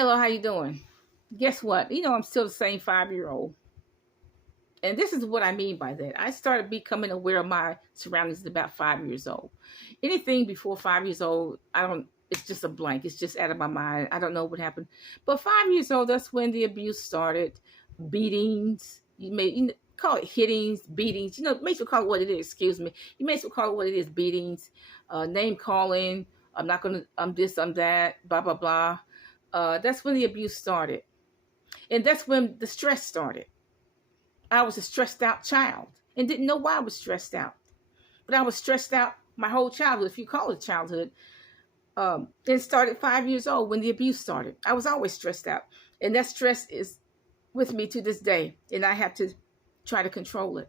Hello, how you doing? Guess what? I'm still the same 5-year-old. And this is what I mean by that. I started becoming aware of my surroundings at about 5 years old. Anything before 5 years old, I don't, it's just a blank. It's just out of my mind. I don't know what happened. But 5 years old, that's when the abuse started. Beatings, call it hittings, beatings. May as well call it what it is. Excuse me. You may as well call it what it is, beatings, name calling. I'm this, I'm that, blah, blah, blah. That's when the abuse started. And that's when the stress started. I was a stressed out child and didn't know why I was stressed out. But I was stressed out my whole childhood, if you call it childhood. It started 5 years old when the abuse started. I was always stressed out. And that stress is with me to this day. And I have to try to control it.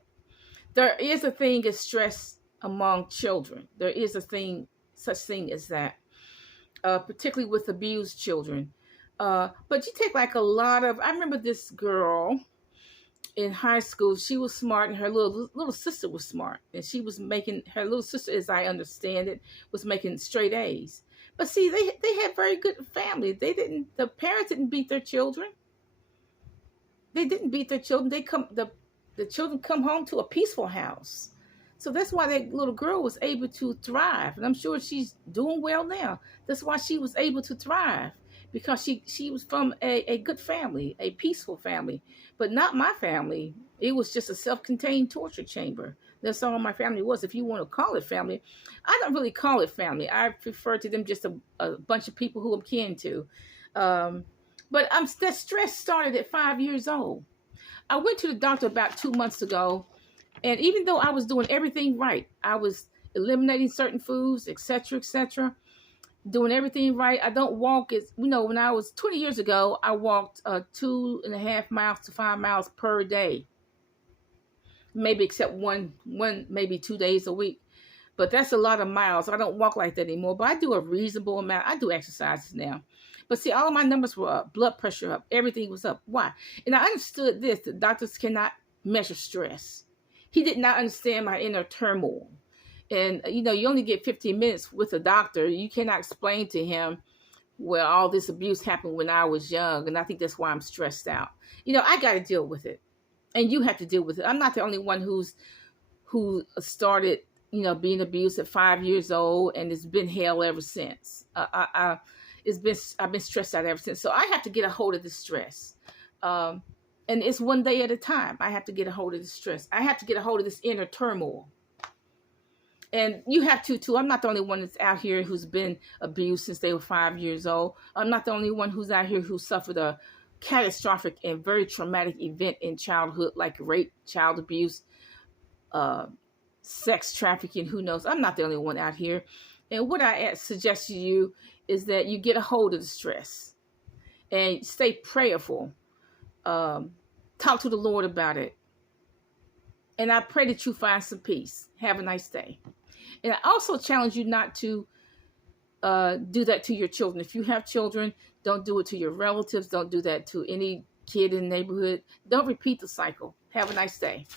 There is a thing as stress among children. There is such thing as that, particularly with abused children. But you take like a lot of, I remember this girl in high school. She was smart, and her little sister was smart, and she was making, her little sister, as I understand it, was making straight A's. But see, they had very good family. The parents didn't beat their children. They didn't beat their children. The children come home to a peaceful house. So that's why that little girl was able to thrive. And I'm sure she's doing well now. That's why she was able to thrive, because she was from a good family, a peaceful family. But not my family. It was just a self-contained torture chamber. That's all my family was. If you want to call it family, I don't really call it family. I refer to them just a bunch of people who I'm kin to. But that stress started at 5 years old. I went to the doctor about 2 months ago. And even though I was doing everything right, I was eliminating certain foods, etc., doing everything right. I don't walk when I was 20 years ago, I walked 2.5 miles to 5 miles per day. Maybe except one, maybe 2 days a week. But that's a lot of miles. I don't walk like that anymore. But I do a reasonable amount. I do exercises now. But see, all of my numbers were up, blood pressure up, everything was up. Why? And I understood this: the doctors cannot measure stress. He did not understand my inner turmoil. And, you only get 15 minutes with a doctor. You cannot explain to him, well, all this abuse happened when I was young. And I think that's why I'm stressed out. I got to deal with it. And you have to deal with it. I'm not the only one who started, being abused at 5 years old. And it's been hell ever since. I've been stressed out ever since. So I have to get a hold of the stress. And it's one day at a time. I have to get a hold of the stress. I have to get a hold of this inner turmoil. And you have to, too. I'm not the only one that's out here who's been abused since they were 5 years old. I'm not the only one who's out here who suffered a catastrophic and very traumatic event in childhood, like rape, child abuse, sex trafficking, who knows. I'm not the only one out here. And what I suggest to you is that you get a hold of the stress and stay prayerful. Talk to the Lord about it. And I pray that you find some peace. Have a nice day. And I also challenge you not to do that to your children. If you have children, don't do it to your relatives. Don't do that to any kid in the neighborhood. Don't repeat the cycle. Have a nice day.